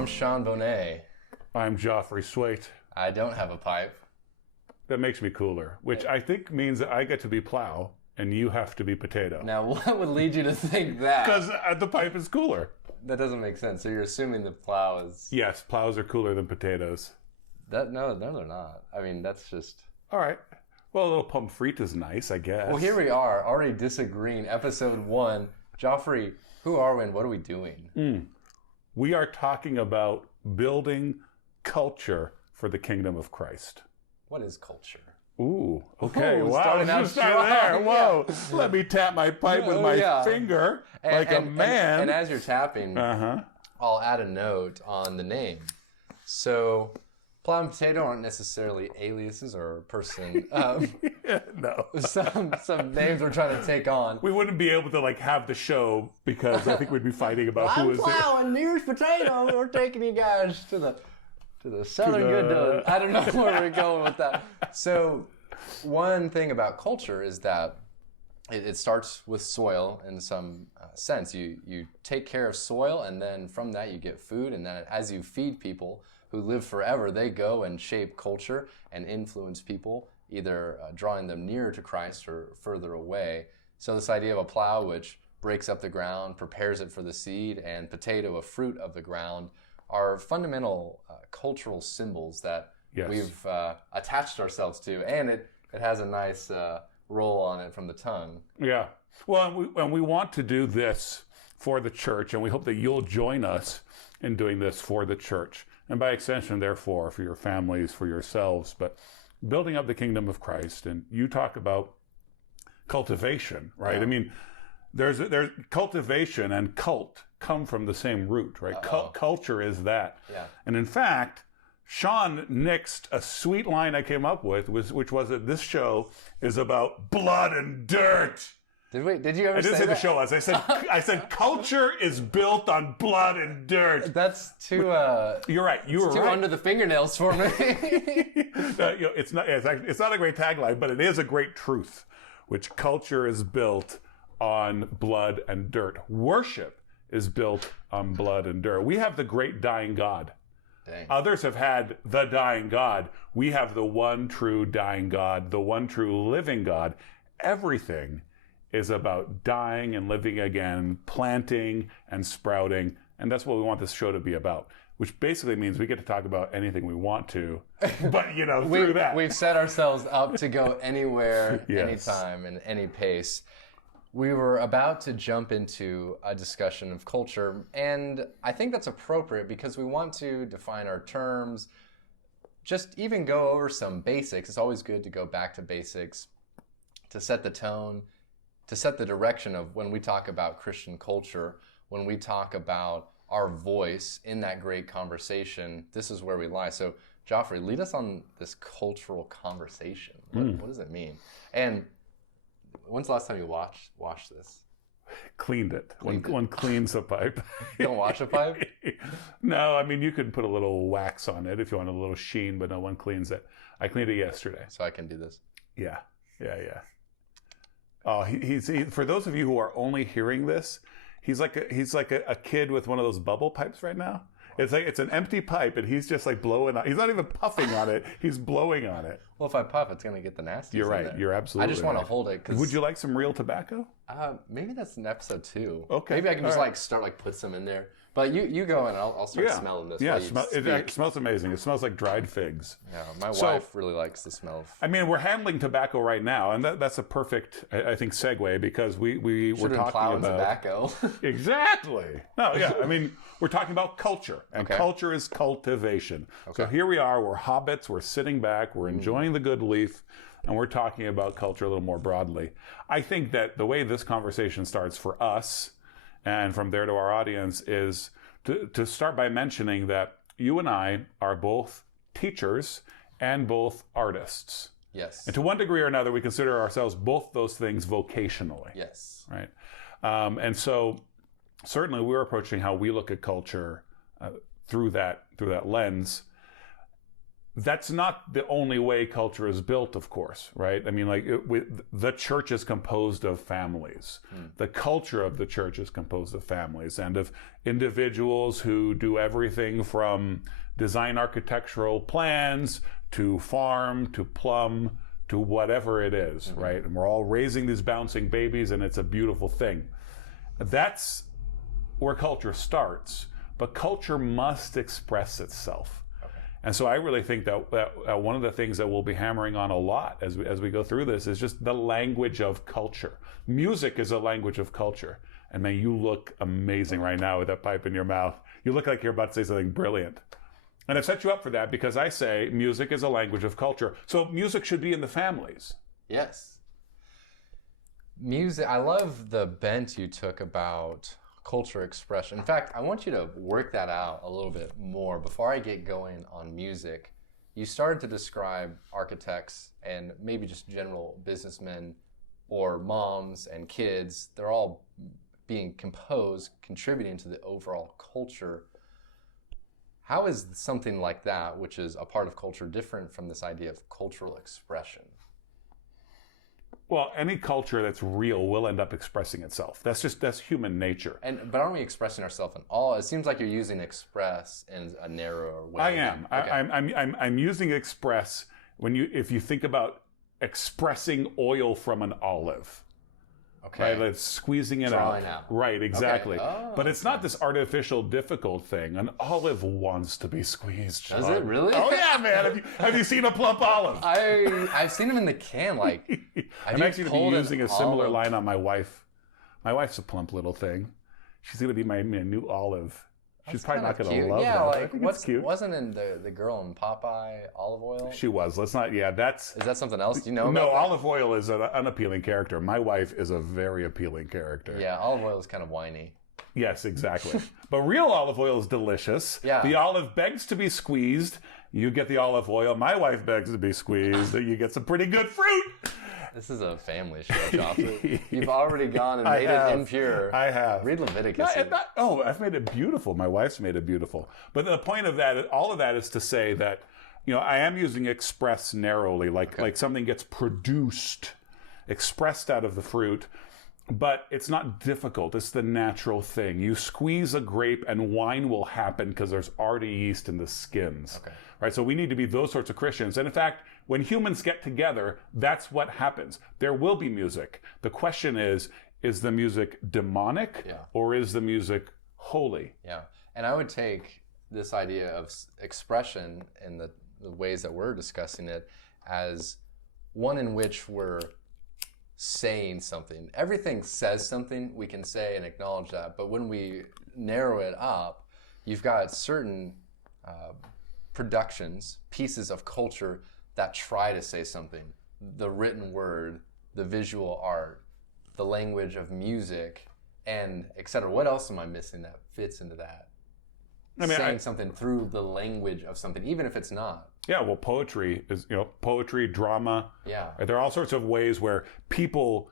I'm Sean Bonet. I'm Joffrey Swaite. I don't have a pipe. That makes me cooler, which I think means that I get to be Plow and you have to be Potato. Now, what would lead you to think that? Because the pipe is cooler. That doesn't make sense. So you're assuming the Plow is... Yes, plows are cooler than potatoes. No, they're not. I mean, that's just... All right. Well, a little pommes frites is nice, I guess. Well, here we are, already disagreeing. Episode 1. Joffrey, who are we and what are we doing? We are talking about building culture for the kingdom of Christ. What is culture? Ooh, okay. Ooh, wow, starting out just not there. strong. Whoa. Yeah. Let me tap my pipe with my finger like a man. And as you're tapping, I'll add a note on the name. So, Plow and Potato aren't necessarily aliases or a person. No. Some names we're trying to take on. We wouldn't be able to have the show because I think we'd be fighting about who I'm is it. Plow and here's Potato. We're taking you guys to the Southern Good. I don't know where we're going with that. So, one thing about culture is that it starts with soil in some sense. You take care of soil, and then from that you get food, and then as you feed people who live forever, they go and shape culture and influence people, either drawing them nearer to Christ or further away. So this idea of a plow, which breaks up the ground, prepares it for the seed, and potato, a fruit of the ground, are fundamental cultural symbols that we've attached ourselves to, and it has a nice roll on it from the tongue. Yeah. Well, and we want to do this for the church, and we hope that you'll join us in doing this for the church, and by extension, therefore, for your families, for yourselves, but building up the kingdom of Christ. And you talk about cultivation, right? Yeah. I mean, there's cultivation and cult come from the same root, right? Culture is that. Yeah. And in fact, Sean nixed a sweet line I came up with, which was that this show is about blood and dirt. Did you ever I didn't say that? The show was. I said culture is built on blood and dirt. That's too. You're right. You were too right. under the fingernails for me. It's not a great tagline, but it is a great truth, which culture is built on blood and dirt. Worship is built on blood and dirt. We have the great dying God. Dang. Others have had the dying God. We have the one true dying God, the one true living God. Everything is about dying and living again, planting and sprouting. And that's what we want this show to be about, which basically means we get to talk about anything we want to, but through that. We've set ourselves up to go anywhere, Yes. anytime, and any pace. We were about to jump into a discussion of culture, and I think that's appropriate because we want to define our terms, just even go over some basics. It's always good to go back to basics, to set the tone, to set the direction of when we talk about Christian culture, when we talk about our voice in that great conversation. This is where we lie. So, Joffrey, lead us on this cultural conversation. What does it mean? And when's the last time you washed this? Cleaned it. One cleans a pipe. You don't wash a pipe? No, I mean, you can put a little wax on it if you want a little sheen, but no one cleans it. I cleaned it yesterday. So I can do this? Yeah. Oh, he's for those of you who are only hearing this, he's like a kid with one of those bubble pipes right now. It's an empty pipe, and he's just blowing on. He's not even puffing on it. He's blowing on it. Well, if I puff, it's going to get the nasty. You're right. You're absolutely I just want right. to hold it. Would you like some real tobacco? Maybe that's in episode 2. Okay. Maybe I can just start put some in there. But you go and I'll start smelling this. Yeah, it smells amazing. It smells like dried figs. Yeah, my wife really likes the smell of... I mean, we're handling tobacco right now, and that's a perfect, I think, segue because we were talking about... tobacco. Exactly. No, yeah. I mean, we're talking about culture, and culture is cultivation. Okay. So here we are. We're hobbits. We're sitting back. We're enjoying the good leaf, and we're talking about culture a little more broadly. I think that the way this conversation starts for us, and from there to our audience, is to start by mentioning that you and I are both teachers and both artists. Yes. And to one degree or another, we consider ourselves both those things vocationally. Yes. Right. And so certainly we're approaching how we look at culture through that lens. that's not the only way culture is built, of course, right? I mean, like, the church is composed of families. The culture of the church is composed of families and of individuals who do everything from design architectural plans to farm to plumb to whatever it is, right? And we're all raising these bouncing babies, and it's a beautiful thing. That's where culture starts, but culture must express itself. And so I really think that one of the things that we'll be hammering on a lot as we go through this is just the language of culture. Music is a language of culture. And man, you look amazing right now with that pipe in your mouth. You look like you're about to say something brilliant. And I've set you up for that because I say music is a language of culture. So music should be in the families. Yes. Music, I love the bent you took about culture expression. In fact, I want you to work that out a little bit more. Before I get going on music, you started to describe architects and maybe just general businessmen or moms and kids. They're all being composed, contributing to the overall culture. How is something like that, which is a part of culture, different from this idea of cultural expression? Well, any culture that's real will end up expressing itself. That's human nature. But aren't we expressing ourselves in all? It seems like you're using express in a narrower way. I am. Okay. I'm using express if you think about expressing oil from an olive. Okay. Right, like squeezing it Drawing out. Right, exactly. Okay. Oh, but it's not this artificial, difficult thing. An olive wants to be squeezed. Does it really? Oh yeah, man. Have you seen a plump olive? I've seen them in the can. Like, I'm actually going to be using a similar line on my wife. My wife's a plump little thing. She's going to be my new olive. She's probably not going to love yeah, that. like I think it's cute. Wasn't in the girl in Popeye olive oil? She was. Let's not. Yeah, that's. Is that something else? Do you know? No, about olive oil is an unappealing character. My wife is a very appealing character. Yeah, olive oil is kind of whiny. Yes, exactly. But real olive oil is delicious. Yeah. The olive begs to be squeezed. You get the olive oil. My wife begs to be squeezed. You get some pretty good fruit. This is a family show, Chopper. You've already gone and made it impure. I have. Read Leviticus. I've made it beautiful. My wife's made it beautiful. But the point of that, all of that is to say that, I am using express narrowly, like something gets produced, expressed out of the fruit. But it's not difficult. It's the natural thing. You squeeze a grape and wine will happen because there's already yeast in the skins. Okay. Right? So we need to be those sorts of Christians. And in fact, when humans get together, that's what happens. There will be music. The question is the music demonic or is the music holy? Yeah. And I would take this idea of expression in the ways that we're discussing it as one in which we're saying something. Everything says something, we can say and acknowledge that. But when we narrow it up, you've got certain productions, pieces of culture that try to say something. The written word, the visual art, the language of music, and etc. What else am I missing that fits into that? Saying something through the language of something, even if it's not. Yeah, well, poetry is, poetry, drama. Yeah. There are all sorts of ways where people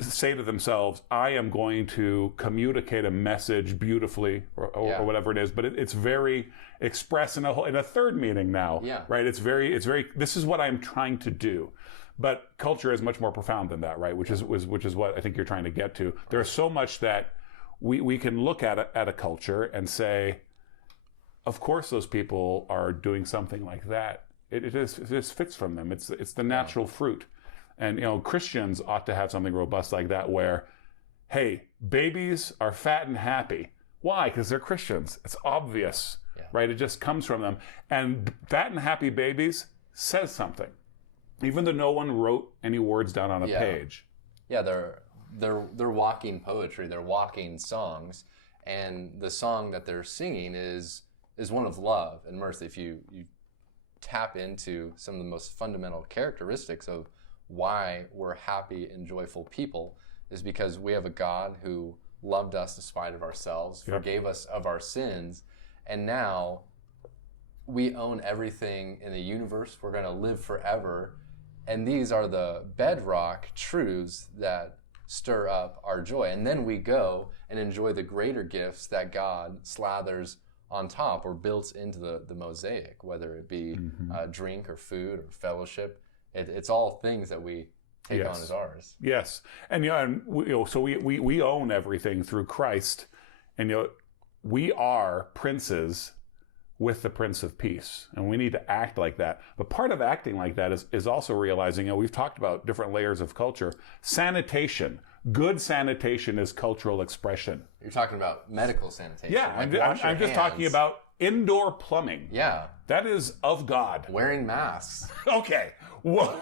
say to themselves, I am going to communicate a message beautifully or whatever it is, but it's very expressed in a third meaning now, right? It's very, this is what I'm trying to do. But culture is much more profound than that, right? Which is what I think you're trying to get to. There's so much that we can look at a culture and say, of course those people are doing something like that. It just fits from them. It's the natural fruit. And, Christians ought to have something robust like that where, hey, babies are fat and happy. Why? Because they're Christians. It's obvious, right? It just comes from them. And fat and happy babies says something, even though no one wrote any words down on a page. Yeah, they're walking poetry. They're walking songs. And the song that they're singing is one of love and mercy. If you tap into some of the most fundamental characteristics of why we're happy and joyful people is because we have a God who loved us in spite of ourselves, forgave us of our sins, and now we own everything in the universe. We're going to live forever, and these are the bedrock truths that stir up our joy. And then we go and enjoy the greater gifts that God slathers on top or built into the mosaic, whether it be drink or food or fellowship. It's all things that we take on as ours. Yes, and so we own everything through Christ, and we are princes with the Prince of Peace, and we need to act like that. But part of acting like that is also realizing, we've talked about different layers of culture. Sanitation, good sanitation is cultural expression. You're talking about medical sanitation. Yeah, I'm just talking about indoor plumbing. Yeah. That is of God. Wearing masks. Okay. Whoa.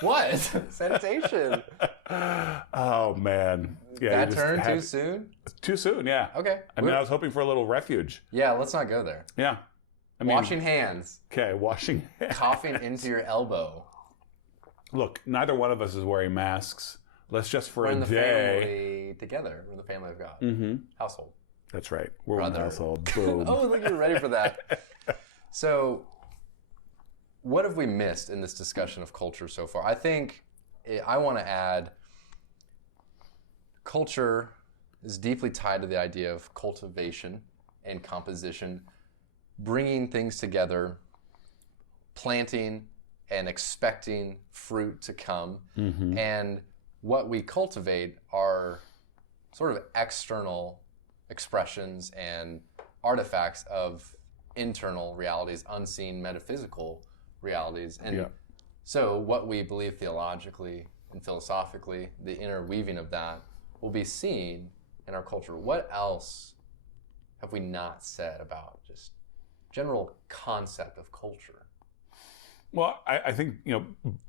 What? Sanitation. Oh, man. Yeah, that turned too soon? Too soon, yeah. Okay. I mean, I was hoping for a little refuge. Yeah, let's not go there. Yeah. Washing hands. Okay, washing hands. Coughing into your elbow. Look, neither one of us is wearing masks. Let's just for We're a in the day. family together. We're in the family of God. Mm-hmm. Household. That's right. We're one household. Boom. Oh, look, you're ready for that. So, what have we missed in this discussion of culture so far? I think I want to add culture is deeply tied to the idea of cultivation and composition, bringing things together, planting and expecting fruit to come. Mm-hmm. And what we cultivate are sort of external expressions and artifacts of internal realities, unseen metaphysical realities. And so what we believe theologically and philosophically, the interweaving of that will be seen in our culture. What else have we not said about just general concept of culture? Well, I think,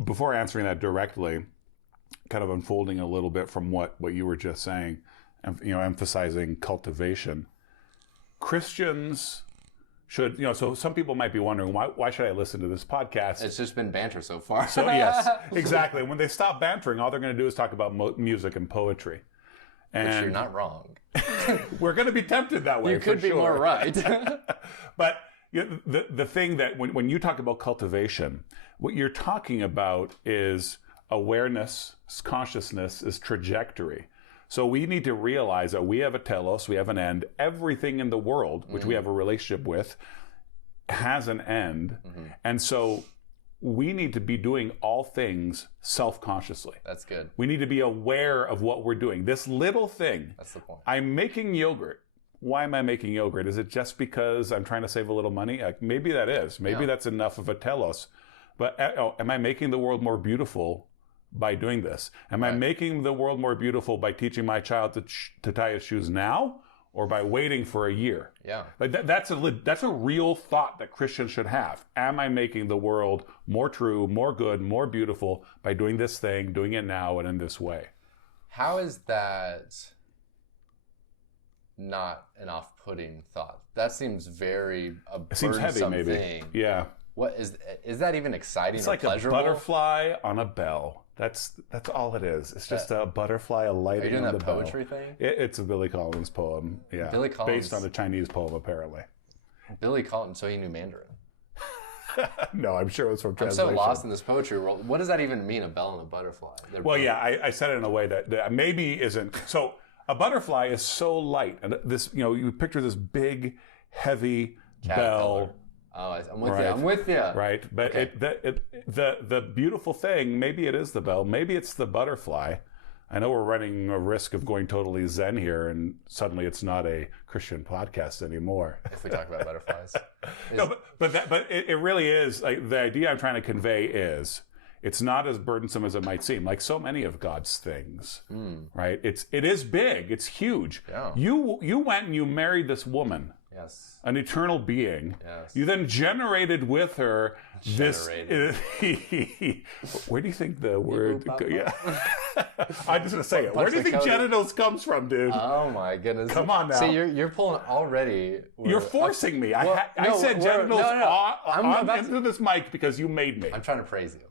before answering that directly, kind of unfolding a little bit from what you were just saying, emphasizing cultivation. Christians should, so some people might be wondering, why should I listen to this podcast? It's just been banter so far. So yes, exactly. When they stop bantering, all they're going to do is talk about music and poetry. And which you're not wrong. We're going to be tempted that way. You could be more right. But the thing that when you talk about cultivation, what you're talking about is awareness, consciousness, is trajectory. So we need to realize that we have a telos, we have an end. Everything in the world, which we have a relationship with, has an end. Mm-hmm. And so we need to be doing all things self-consciously. That's good. We need to be aware of what we're doing. This little thing. That's the point. I'm making yogurt. Why am I making yogurt? Is it just because I'm trying to save a little money? Maybe that is. Maybe that's enough of a telos. But am I making the world more beautiful by doing this? Am I making the world more beautiful by teaching my child to tie his shoes now, or by waiting for a year? Yeah. Like that's a real thought that Christians should have. Am I making the world more true, more good, more beautiful by doing this thing, doing it now, and in this way? How is that not an off-putting thought? That seems very it seems heavy, maybe. Thing. Yeah. What is that even exciting? It's or like pleasurable? A butterfly on a bell. That's all it is. It's just a butterfly alighting on the bell. Are you doing that poetry thing? It's a Billy Collins poem. Yeah. Billy Collins, based on a Chinese poem, apparently. Billy Collins, so he knew Mandarin. No, I'm sure it was from translation. I'm so lost in this poetry world. What does that even mean, a bell and a butterfly? I said it in a way that maybe isn't. So a butterfly is so light, and this, you picture this big, heavy bell. Oh, I'm with you. I'm with you. Right, but okay. The beautiful thing, maybe it is the bell, maybe it's the butterfly. I know we're running a risk of going totally zen here, and suddenly it's not a Christian podcast anymore. If we talk about butterflies. No, but it really is. Like, the idea I'm trying to convey is, it's not as burdensome as it might seem. Like so many of God's things, right? It is big. It's huge. Yeah. You went and you married this woman. Yes. An eternal being. Yes. You then generated with her this. Where do you think the word? Yeah. I'm just gonna say it. Where do you think genitals comes from, dude? Oh my goodness! Come on now. See, you're pulling already. You're forcing me. I said genitals into this mic because you made me. I'm trying to praise you.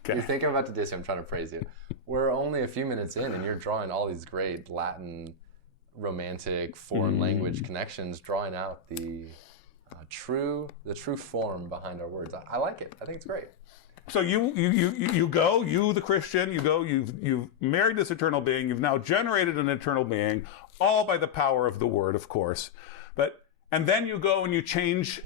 Okay. You think I'm about to diss you? I'm trying to praise you. We're only a few minutes in, and you're drawing all these great Latin, romantic, foreign language connections, drawing out the true form behind our words. I like it. I think it's great. So you the Christian, you've married this eternal being, you've now generated an eternal being, all by the power of the word, of course. But And then you go and you change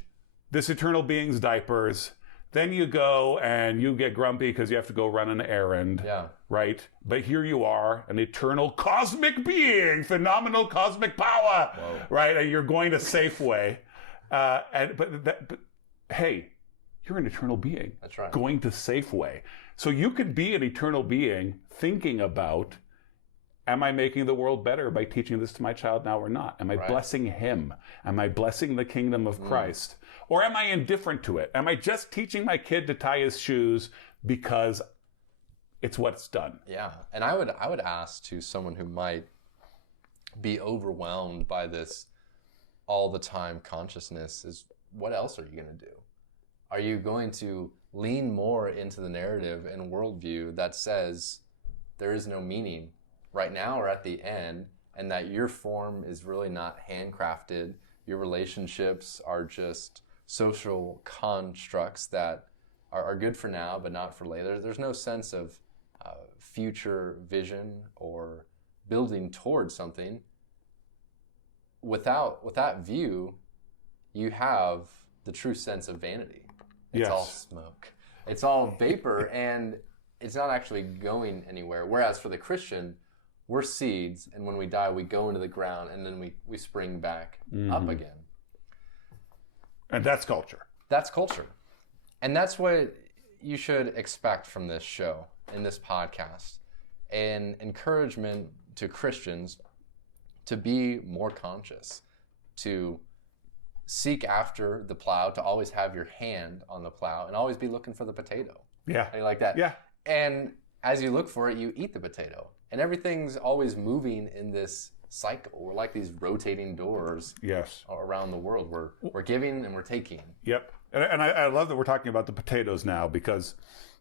this eternal being's diapers. Then you go and you get grumpy because you have to go run an errand. Yeah. Right? But here you are, an eternal cosmic being, phenomenal cosmic power. Whoa. Right? And you're going to Safeway. But hey, you're an eternal being. That's right. Going to Safeway. So you could be an eternal being thinking about, am I making the world better by teaching this to my child now or not? Am I blessing him? Am I blessing the kingdom of Christ? Or am I indifferent to it? Am I just teaching my kid to tie his shoes because it's what's done? Yeah. And I would ask to someone who might be overwhelmed by this all the time consciousness is, what else are you going to do? Are you going to lean more into the narrative and worldview that says there is no meaning right now or at the end, and that your form is really not handcrafted, your relationships are just social constructs that are good for now but not for later? There's no sense of future vision or building towards something. Without that view, you have the true sense of vanity. It's all smoke. It's all vapor, and it's not actually going anywhere. Whereas for the Christian, we're seeds, and when we die, we go into the ground, and then we spring back up again. And that's culture. That's culture. And that's what you should expect from this show, in this podcast. An encouragement to Christians to be more conscious, to seek after the plow, to always have your hand on the plow, and always be looking for the potato. Yeah. How do you like that? Yeah. And as you look for it, you eat the potato. And everything's always moving in this cycle. We're like these rotating doors around the world. We're giving and we're taking. Yep. And I love that we're talking about the potatoes now, because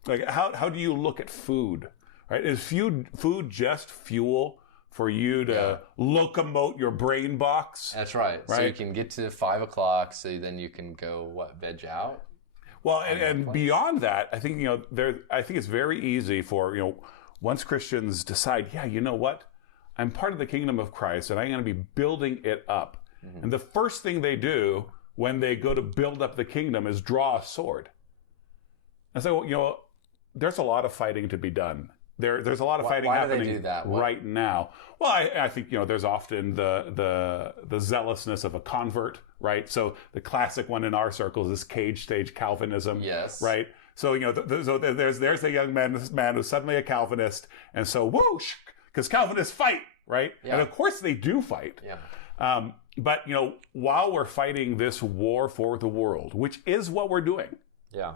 like how do you look at food? Right? Is food just fuel for you to locomote your brain box? That's right. So you can get to 5 o'clock, so then you can go, veg out? Well, and beyond that, I think, I think it's very easy for, once Christians decide, you know what? I'm part of the kingdom of Christ, and I'm going to be building it up. Mm-hmm. And the first thing they do when they go to build up the kingdom is draw a sword. And so, there's a lot of fighting to be done. There's a lot of fighting happening do they do that? right now. Well, I think, there's often the zealousness of a convert, right? So the classic one in our circles is cage stage Calvinism. Yes. Right? So, so there's a young man who's suddenly a Calvinist, and so whoosh, because Calvinists fight, right? Yeah. And of course they do fight. Yeah. But, while we're fighting this war for the world, which is what we're doing. Yeah.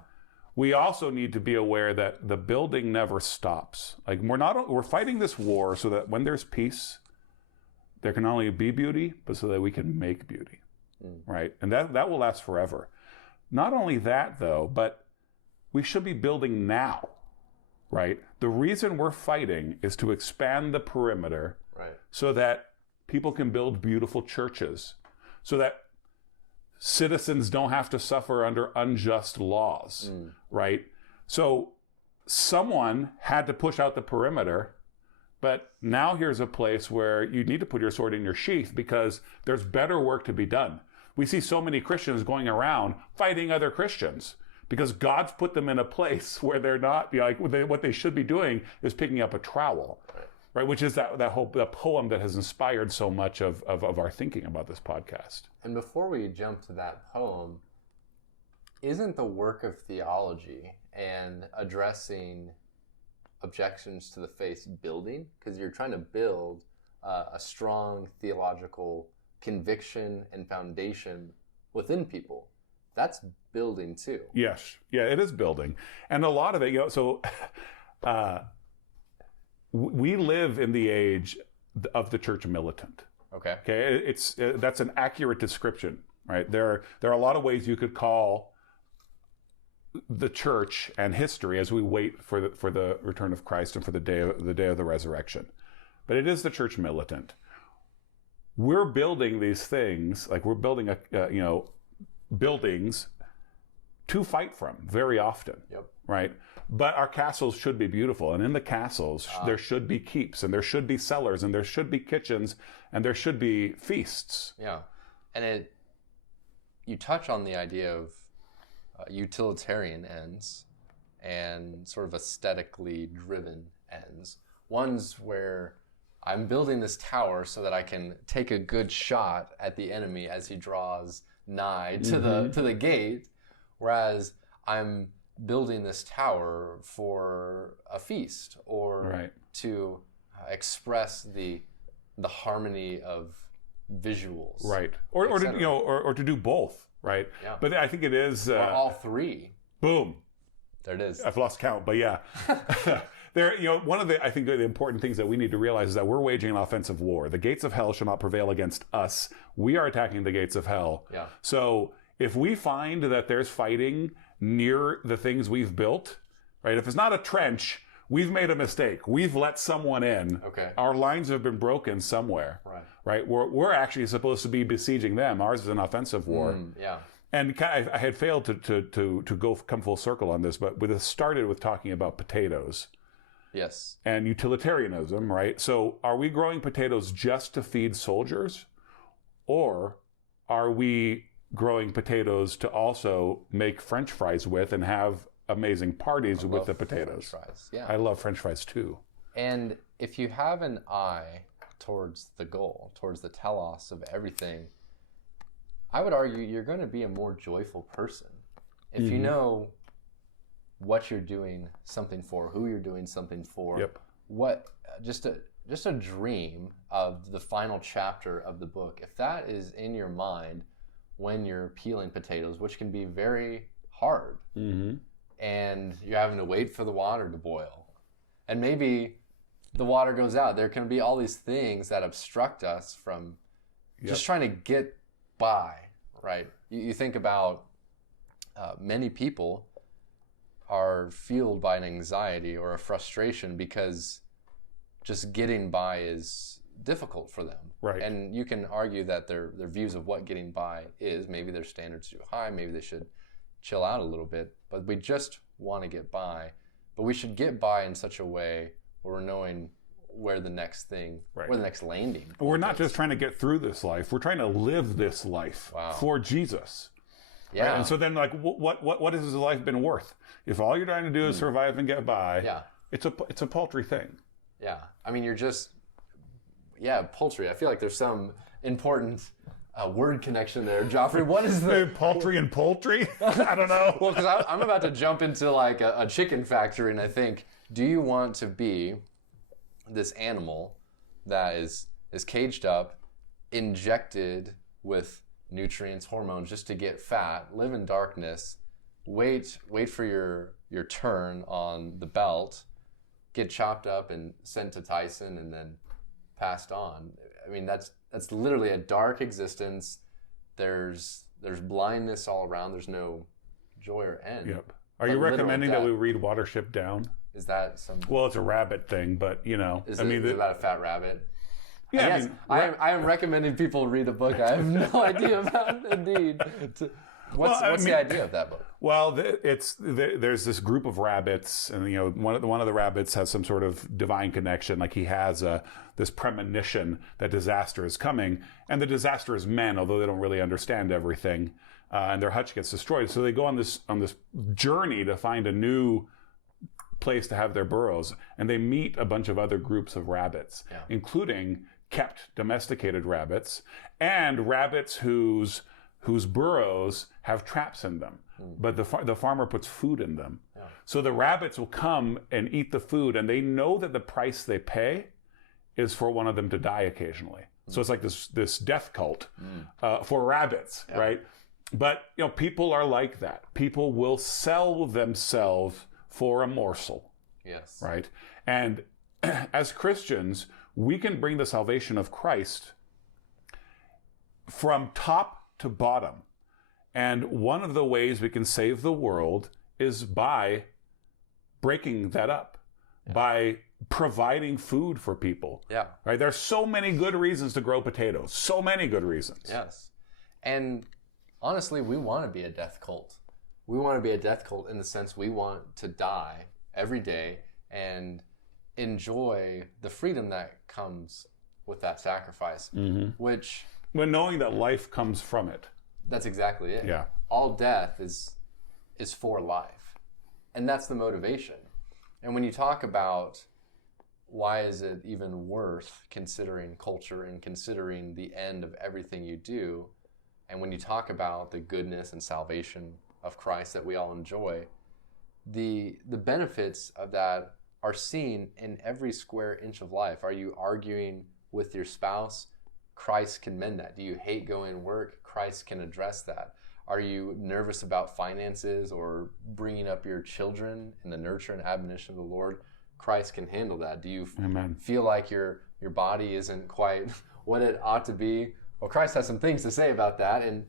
We also need to be aware that the building never stops. Like we're fighting this war so that when there's peace, there can not only be beauty, but so that we can make beauty, right? And that will last forever. Not only that, though, but we should be building now, right? The reason we're fighting is to expand the perimeter, right, so that people can build beautiful churches, so that citizens don't have to suffer under unjust laws, right? So someone had to push out the perimeter, but now here's a place where you need to put your sword in your sheath because there's better work to be done. We see so many Christians going around fighting other Christians because God's put them in a place where they're not, what they should be doing is picking up a trowel. Right, which is that poem that has inspired so much of our thinking about this podcast. And before we jump to that poem, isn't the work of theology and addressing objections to the faith building? Because you're trying to build a strong theological conviction and foundation within people. That's building too. Yes, yeah, it is building, and a lot of it. We live in the age of the church militant. Okay. That's an accurate description, right? There are a lot of ways you could call the church and history as we wait for the return of Christ and for the day of the resurrection. But it is the church militant. We're building these things, like we're building buildings to fight from very often. Yep. Right? But our castles should be beautiful. And in the castles, there should be keeps, and there should be cellars, and there should be kitchens, and there should be feasts. Yeah. And you touch on the idea of utilitarian ends and sort of aesthetically driven ends. One's where I'm building this tower so that I can take a good shot at the enemy as he draws nigh to the gate, whereas I'm building this tower for a feast or to express the harmony of visuals, right? Or to, you know, or to do both, right? Yeah. But I think it is or all three. Boom. There it is. I've lost count, but yeah. There, you know, one of the, I think, the important things that we need to realize is that we're waging an offensive war. The gates of hell shall not prevail against us. We are attacking the gates of hell. Yeah. So if we find that there's fighting near the things we've built, right? If it's not a trench, we've made a mistake. We've let someone in. Okay. Our lines have been broken somewhere. Right. Right. We're actually supposed to be besieging them. Ours is an offensive war. Yeah. And I had failed to come full circle on this, but it started with talking about potatoes. Yes. And utilitarianism, right? So are we growing potatoes just to feed soldiers? Or are we growing potatoes to also make French fries with and have amazing parties with the potatoes? French fries. Yeah. I love French fries too. And if you have an eye towards the goal, towards the telos of everything, I would argue you're going to be a more joyful person if you know what you're doing something for, who you're doing something for. Yep. What just a dream of the final chapter of the book. If that is in your mind when you're peeling potatoes, which can be very hard, and you're having to wait for the water to boil, and maybe the water goes out. There can be all these things that obstruct us from just trying to get by, right? You think about many people are fueled by an anxiety or a frustration because just getting by is difficult for them. Right. And you can argue that their views of what getting by is, maybe their standards too high, maybe they should chill out a little bit, but we just want to get by. But we should get by in such a way where we're knowing where the next thing, where the next landing. We're not just trying to get through this life. We're trying to live this life for Jesus. Yeah. Right? And so then, like, what has this life been worth? If all you're trying to do is survive and get by, it's a paltry thing. Yeah. I mean, you're just, paltry. I feel like there's some important word connection there. Joffrey, what is the... paltry and poultry? I don't know. Well, because I'm about to jump into like a chicken factory, and I think, do you want to be this animal that is caged up, injected with nutrients, hormones, just to get fat, live in darkness, wait for your turn on the belt, get chopped up and sent to Tyson and then passed on? I mean, that's literally a dark existence. There's blindness all around. There's no joy or end. Yep. Are you recommending that we read Watership Down? Is that some... Well, it's a rabbit thing, but, you know. Is it about a fat rabbit? Yeah, yes, I am recommending people read the book. I have no idea about it, indeed. What's the idea of that book? Well, there's this group of rabbits, and you know, one of the rabbits has some sort of divine connection. Like he has this premonition that disaster is coming, and the disaster is men, although they don't really understand everything, and their hutch gets destroyed. So they go on this journey to find a new place to have their burrows, and they meet a bunch of other groups of rabbits, including kept domesticated rabbits and rabbits whose burrows have traps in them, but the farmer puts food in them. So the rabbits will come and eat the food, and they know that the price they pay is for one of them to die occasionally. So it's like this death cult for rabbits, right? But you know, people are like that. People will sell themselves for a morsel. Yes. Right? And as Christians, we can bring the salvation of Christ from top to bottom. And one of the ways we can save the world is by breaking that up, by providing food for people. Yeah. Right? There are so many good reasons to grow potatoes. So many good reasons. Yes. And honestly, we want to be a death cult. We want to be a death cult in the sense we want to die every day and enjoy the freedom that comes with that sacrifice, which... When knowing that life comes from it. That's exactly it. Yeah. All death is for life. And that's the motivation. And when you talk about why is it even worth considering culture and considering the end of everything you do, and when you talk about the goodness and salvation of Christ that we all enjoy, the benefits of that are seen in every square inch of life. Are you arguing with your spouse? Christ can mend that. Do you hate going to work? Christ can address that. Are you nervous about finances or bringing up your children in the nurture and admonition of the Lord? Christ can handle that. Do you feel like your body isn't quite what it ought to be? Well, Christ has some things to say about that. And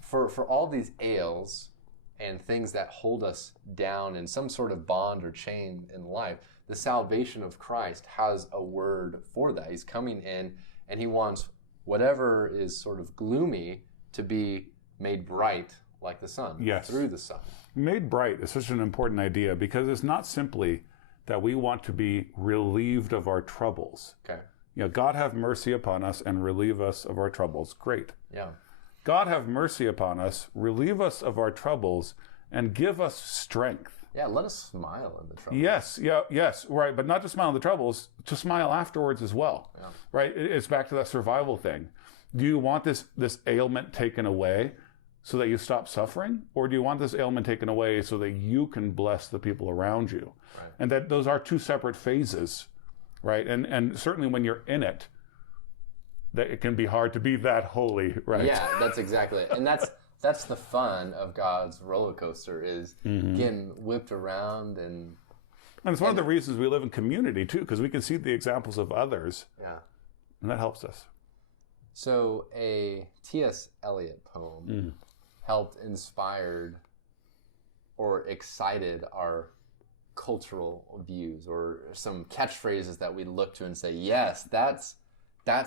for all these ails and things that hold us down in some sort of bond or chain in life, the salvation of Christ has a word for that. He's coming in and he wants whatever is sort of gloomy to be made bright like the sun, through the sun. Made bright is such an important idea because it's not simply that we want to be relieved of our troubles. Okay. God have mercy upon us and relieve us of our troubles. Great. Yeah. God have mercy upon us, relieve us of our troubles, and give us strength. Yeah, let us smile in the troubles. Yes, right. But not just smile in the troubles, to smile afterwards as well. Yeah. Right? It's back to that survival thing. Do you want this ailment taken away so that you stop suffering? Or do you want this ailment taken away so that you can bless the people around you? Right. And that those are two separate phases, right? And certainly when you're in it, that it can be hard to be that holy, right? Yeah, that's exactly it. And that's the fun of God's roller coaster is getting whipped around and it's one of the reasons we live in community too, because we can see the examples of others. Yeah. And that helps us. So a T.S. Elliot poem helped inspired or excited our cultural views or some catchphrases that we look to and say, yes, that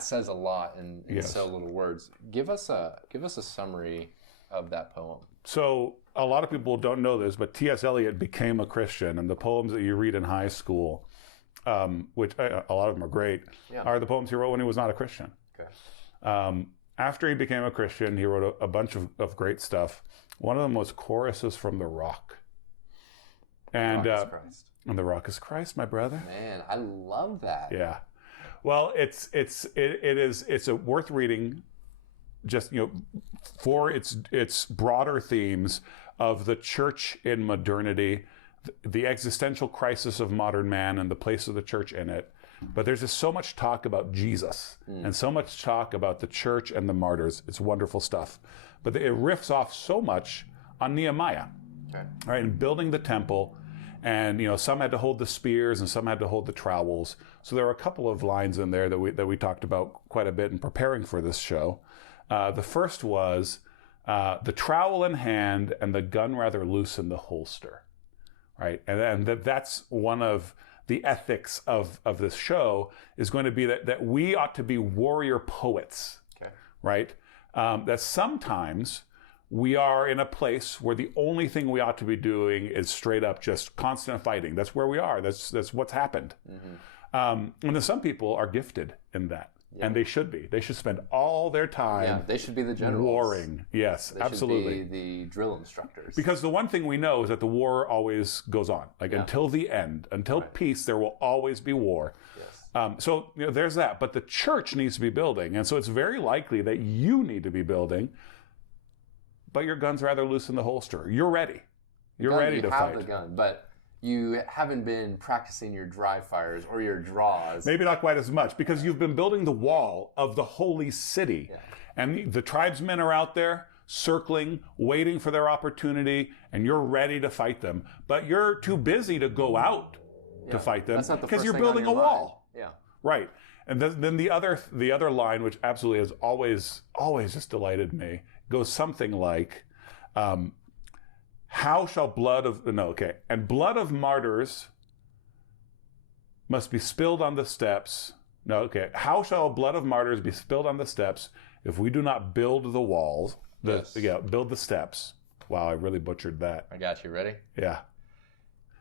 says a lot in so little words. Give us a summary of that poem. So a lot of people don't know this, but T.S. Eliot became a Christian, and the poems that you read in high school, which a lot of them are great, are the poems he wrote when he was not a Christian. Okay. After he became a Christian, he wrote a bunch of great stuff. One of them was choruses from the Rock. And, the Rock is Christ. And the Rock is Christ, my brother. Man, I love that. Yeah. Well, it's a worth reading, just for its broader themes of the church in modernity, the existential crisis of modern man, and the place of the church in it. But there's just so much talk about Jesus and so much talk about the church and the martyrs. It's wonderful stuff. But it riffs off so much on Nehemiah, right? And building the temple. And, some had to hold the spears and some had to hold the trowels. So there were a couple of lines in there that we talked about quite a bit in preparing for this show. The first was, the trowel in hand and the gun rather loose in the holster, right? And that's one of the ethics of this show is going to be that we ought to be warrior poets, right? That sometimes we are in a place where the only thing we ought to be doing is straight up just constant fighting. That's where we are. That's what's happened. And then some people are gifted in that. Yeah. And they should be. They should spend all their time. Yeah, they should be the generals. Warring. Yes, they absolutely. Should be the drill instructors. Because the one thing we know is that the war always goes on. Until the end, until peace, there will always be war. Yes. So there's that. But the church needs to be building. And so it's very likely that you need to be building, but your gun's rather loose in the holster. You're ready. You're ready to fight. You have the gun, but you haven't been practicing your dry fires or your draws. Maybe not quite as much, because you've been building the wall of the holy city. Yeah. And the tribesmen are out there circling, waiting for their opportunity, and you're ready to fight them. But you're too busy to go out to fight them because you're building a wall. Yeah. Right. And then the other line, which absolutely has always just delighted me, goes something like, blood of martyrs must be spilled on the steps. How shall blood of martyrs be spilled on the steps if we do not build the walls? Build the steps. Wow, I really butchered that. I got you. Ready? Yeah.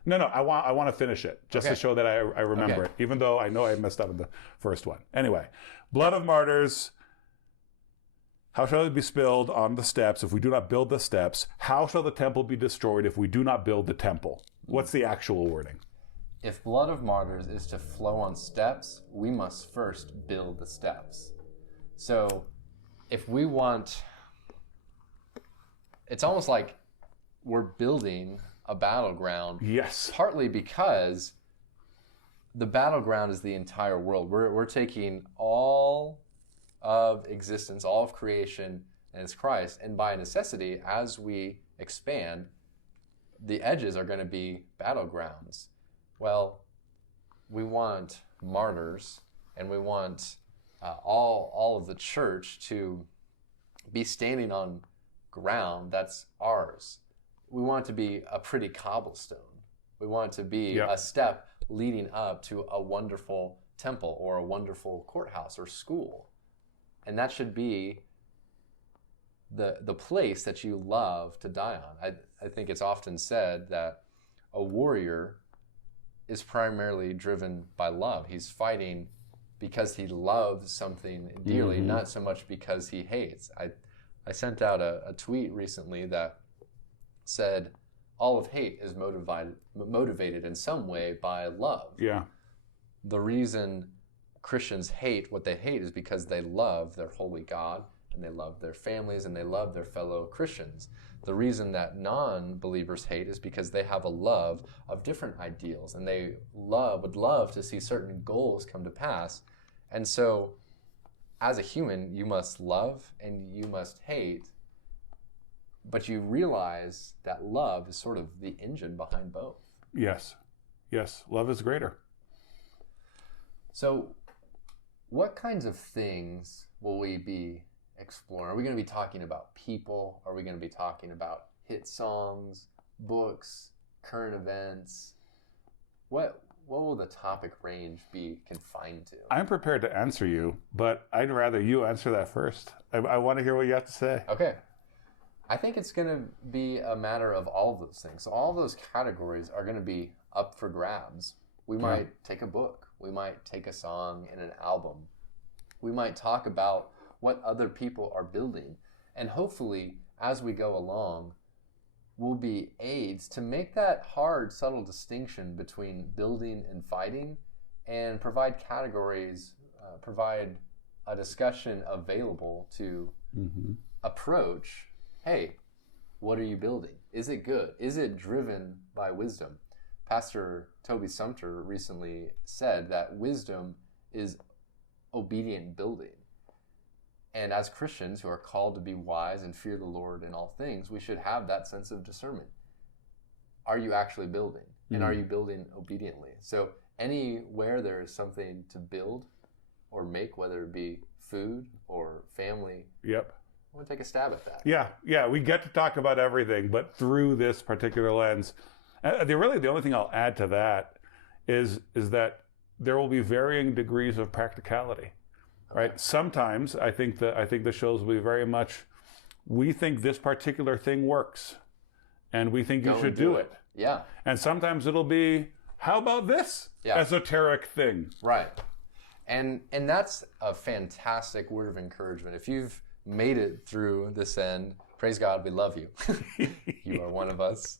No, I want to finish it just to show that I remember it, even though I know I messed up in the first one. Anyway, blood of martyrs How shall it be spilled on the steps if we do not build the steps? How shall the temple be destroyed if we do not build the temple? What's the actual wording? If blood of martyrs is to flow on steps, we must first build the steps. So if we want, it's almost like we're building a battleground. Yes. Partly because the battleground is the entire world. We're taking all of existence, all of creation, and it's Christ. And by necessity, as we expand, the edges are going to be battlegrounds. Well, we want martyrs, and we want all of the church to be standing on ground that's ours. We want it to be a pretty cobblestone. We want it to be a step leading up to a wonderful temple or a wonderful courthouse or school. And that should be the place that you love to die on. I think it's often said that a warrior is primarily driven by love. He's fighting because he loves something dearly, not so much because he hates. I sent out a tweet recently that said all of hate is motivated in some way by love. Yeah. The reason Christians hate what they hate is because they love their holy God, and they love their families, and they love their fellow Christians. The reason that non-believers hate is because they have a love of different ideals, and they would love to see certain goals come to pass. And so, as a human, you must love and you must hate, but you realize that love is sort of the engine behind both. Yes. Yes. Love is greater. So, what kinds of things will we be exploring? Are we going to be talking about people? Are we going to be talking about hit songs, books, current events? What will the topic range be confined to? I'm prepared to answer you, but I'd rather you answer that first. I want to hear what you have to say. Okay. I think it's going to be a matter of all of those things. So all of those categories are going to be up for grabs. We might take a book. We might take a song and an album. We might talk about what other people are building. And hopefully, as we go along, will be aids to make that hard, subtle distinction between building and fighting, and provide categories, provide a discussion available to approach, hey, what are you building? Is it good? Is it driven by wisdom? Pastor Toby Sumter recently said that wisdom is obedient building. And as Christians who are called to be wise and fear the Lord in all things, we should have that sense of discernment. Are you actually building? And are you building obediently? So anywhere there is something to build or make, whether it be food or family, I want to take a stab at that. Yeah, we get to talk about everything, but through this particular lens. The only thing I'll add to that is that there will be varying degrees of practicality. Right. Sometimes I think the shows will be very much, we think this particular thing works, and we think you should do it. Yeah. And sometimes it'll be, how about this esoteric thing? Right. And that's a fantastic word of encouragement. If you've made it through this end, praise God, we love you. You are one of us.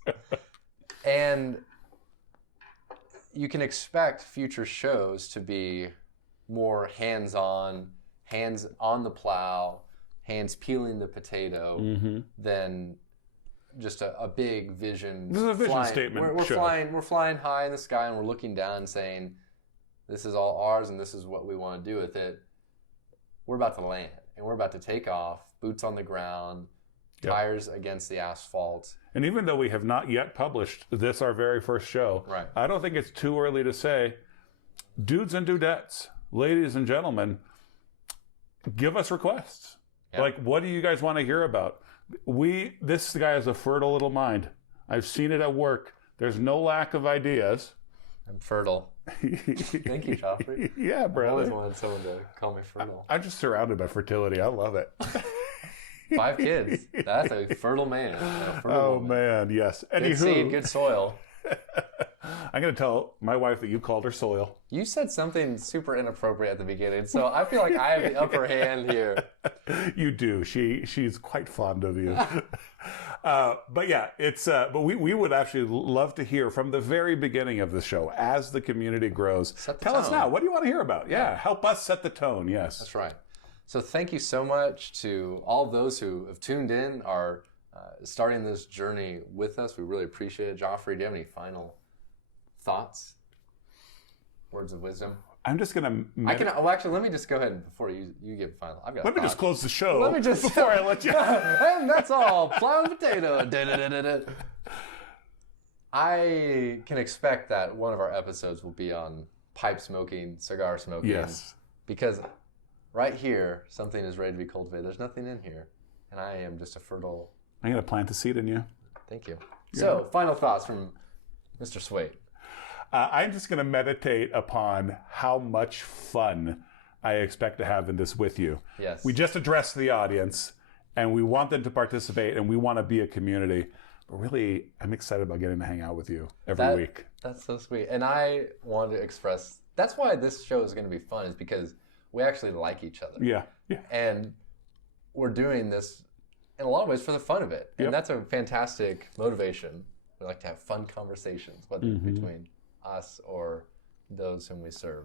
And you can expect future shows to be more hands-on the plow, hands peeling the potato, than just a big vision. This is a vision statement. We're flying high in the sky, and we're looking down and saying, this is all ours, and this is what we want to do with it. We're about to land, and we're about to take off, boots on the ground, tires against the asphalt. And even though we have not yet published this, our very first show, I don't think it's too early to say, dudes and dudettes, ladies and gentlemen, give us requests. Like, what do you guys want to hear about? This guy has a fertile little mind. I've seen it at work. There's no lack of ideas. I'm fertile. Thank you, Joffrey. Yeah, brother. I always wanted someone to call me fertile. I'm just surrounded by fertility. I love it. 5 kids. That's a fertile man. A fertile woman. Man, yes. Good seed, good soil. I'm going to tell my wife that you called her soil. You said something super inappropriate at the beginning, so I feel like I have the upper hand here. You do. She's quite fond of you. But yeah, it's. But we would actually love to hear from the very beginning of the show as the community grows. Tell us now. What do you want to hear about? Yeah, help us set the tone. Yes, that's right. So thank you so much to all those who have tuned in, are starting this journey with us. We really appreciate it. Joffrey, do you have any final thoughts? Words of wisdom? I'm just going to... actually, let me just go ahead before you give final. I've got Let me just close the show let me just, before I let you... And that's all. Plow and Potato. I can expect that one of our episodes will be on pipe smoking, cigar smoking. Yes. Because right here, something is ready to be cultivated. There's nothing in here. And I am just a fertile... I'm going to plant a seed in you. Thank you. So, final thoughts from Mr. Swade. I'm just going to meditate upon how much fun I expect to have in this with you. Yes. We just addressed the audience, and we want them to participate, and we want to be a community. But really, I'm excited about getting to hang out with you every week. That's so sweet. And I want to express, that's why this show is going to be fun, is because we actually like each other. Yeah. And we're doing this in a lot of ways for the fun of it. And that's a fantastic motivation. We like to have fun conversations, whether it's between us or those whom we serve.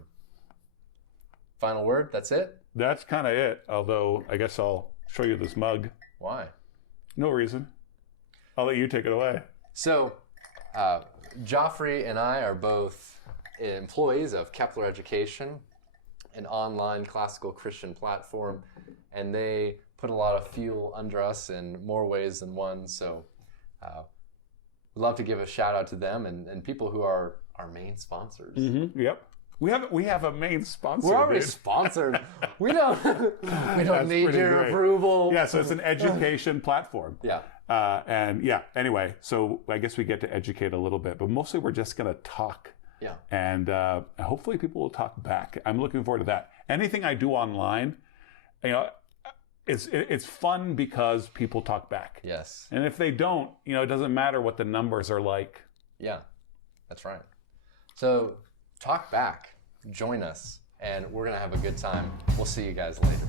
Final word, that's it? That's kind of it, although I guess I'll show you this mug. Why? No reason. I'll let you take it away. So, Joffrey and I are both employees of Kepler Education, an online classical Christian platform, and they put a lot of fuel under us in more ways than one. So we'd love to give a shout out to them and people who are our main sponsors. Mm-hmm. Yep. We have a main sponsor. We're already sponsored. We don't need your approval. Yeah, so it's an education platform. Yeah. Anyway, so I guess we get to educate a little bit, but mostly we're just going to talk. Yeah. And hopefully people will talk back. I'm looking forward to that. Anything I do online, it's fun because people talk back. Yes. And if they don't, it doesn't matter what the numbers are like. Yeah, that's right. So talk back, join us, and we're going to have a good time. We'll see you guys later.